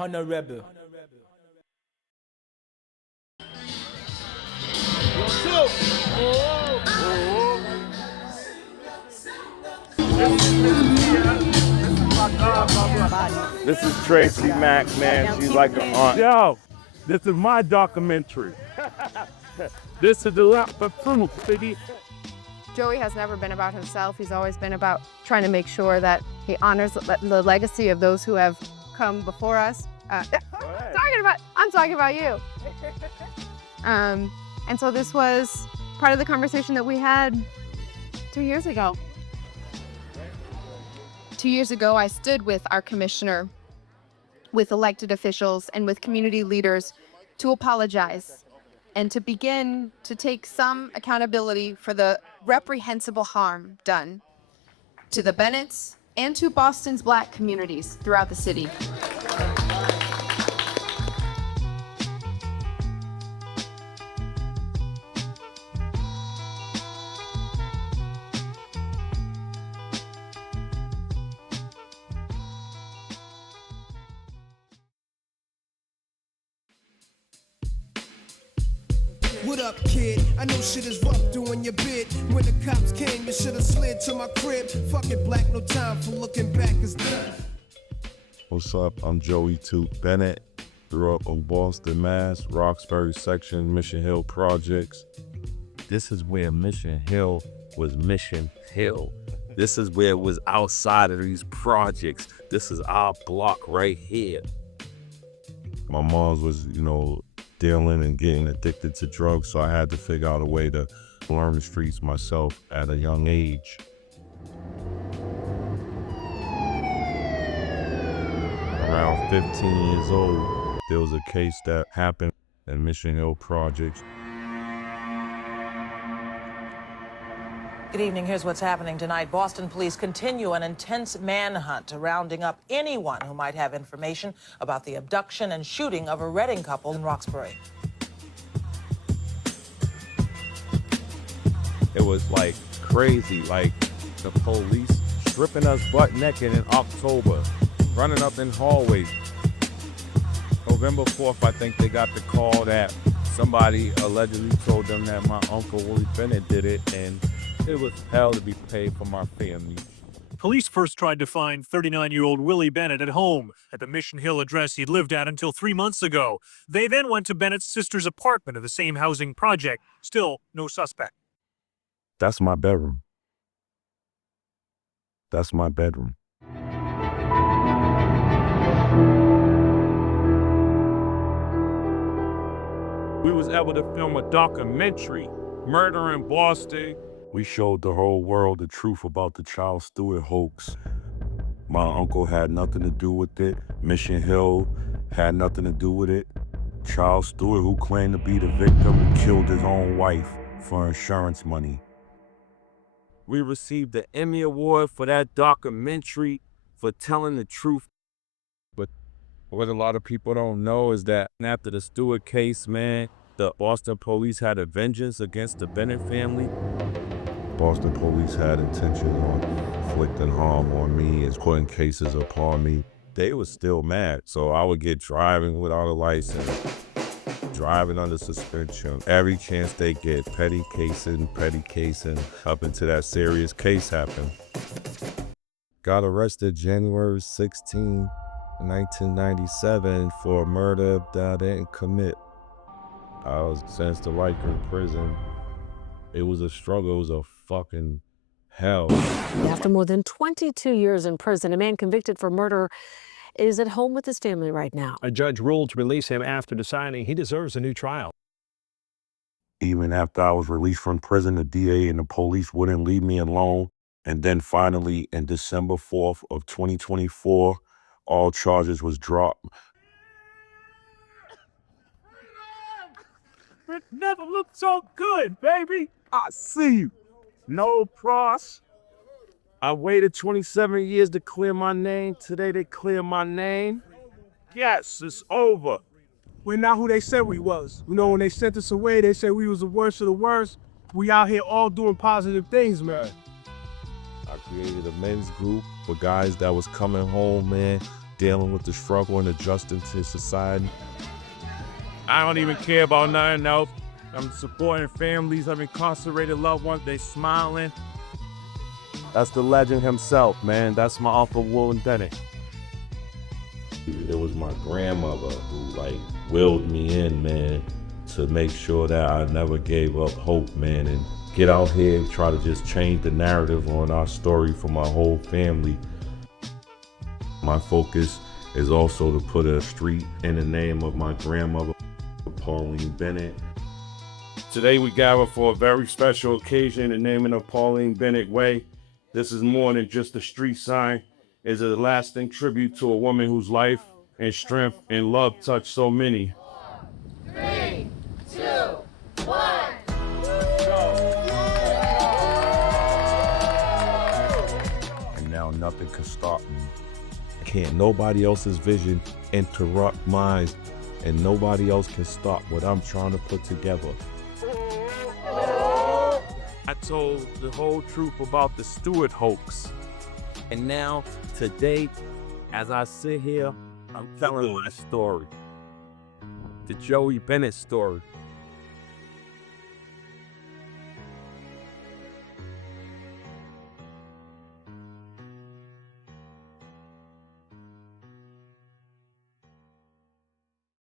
Honorable. This is Tracy Mack, man. She's like an aunt. Yo, this is my documentary. This is the lot for proof, city. Joey has never been about himself. He's always been about trying to make sure that he honors the legacy of those who have come before us. I'm talking about you. And so this was part of the conversation that we had 2 years ago. 2 years ago, I stood with our commissioner, with elected officials, and with community leaders to apologize and to begin to take some accountability for the reprehensible harm done to the Bennetts and to Boston's Black communities throughout the city. What up, kid? I know shit is rough doing your bid. When the cops came, you should have slid to my crib. Fuck it, black, no time for looking back. It's done. What's up? I'm Joey Toot Bennett. Grew up in Boston, Mass, Roxbury section, Mission Hill projects. This is where Mission Hill was Mission Hill. This is where it was outside of these projects. This is our block right here. My mom was, dealing and getting addicted to drugs, so I had to figure out a way to learn the streets myself at a young age. Around 15 years old, there was a case that happened in Mission Hill Projects. Good evening. Here's what's happening tonight. Boston police continue an intense manhunt, rounding up anyone who might have information about the abduction and shooting of a Redding couple in Roxbury. It was like crazy, like the police stripping us butt naked in October, running up in hallways. November 4th, I think they got the call that somebody allegedly told them that my uncle Willie Bennett did it, and it was hell to be paid for my family. Police first tried to find 39-year-old Willie Bennett at home at the Mission Hill address he'd lived at until 3 months ago. They then went to Bennett's sister's apartment in the same housing project. Still no suspect. That's my bedroom. That's my bedroom. We was able to film a documentary, Murder in Boston. We showed the whole world the truth about the Charles Stewart hoax. My uncle had nothing to do with it. Mission Hill had nothing to do with it. Charles Stewart, who claimed to be the victim, killed his own wife for insurance money. We received the Emmy Award for that documentary for telling the truth. But what a lot of people don't know is that after the Stewart case, man, the Boston police had a vengeance against the Bennett family. Boston police had intentions on inflicting harm on me and putting cases upon me. They were still mad, so I would get driving without a license, driving under suspension. Every chance they get, petty casing, up until that serious case happened. Got arrested January 16, 1997 for a murder that I didn't commit. I was sentenced to life in prison. It was a struggle, it was a fucking hell. After more than 22 years in prison, a man convicted for murder is at home with his family right now. A judge ruled to release him after deciding he deserves a new trial. Even after I was released from prison, the DA and the police wouldn't leave me alone. And then finally, in December 4th of 2024, all charges was dropped. It never looked so good, baby. I see you. No cross. I waited 27 years to clear my name. Today they clear my name. Yes, it's over. We're not who they said we was. When they sent us away, they said we was the worst of the worst. We out here all doing positive things, man. I created a men's group for guys that was coming home, man, dealing with the struggle and adjusting to society. I don't even care about nothing else. I'm supporting families of incarcerated loved ones. They smiling. That's the legend himself, man. That's my Uncle Bennett. It was my grandmother who willed me in, man, to make sure that I never gave up hope, man, and get out here and try to just change the narrative on our story for my whole family. My focus is also to put a street in the name of my grandmother, Pauline Bennett. Today we gather for a very special occasion in naming of Pauline Bennett Way. This is more than just a street sign. It's a lasting tribute to a woman whose life and strength and love touched so many. 3, 2, 1. And now nothing can stop me. Can't nobody else's vision interrupt mine, and nobody else can stop what I'm trying to put together. I told the whole truth about the Stewart hoax. And now, today, as I sit here, I'm telling my story. The Joey Bennett story.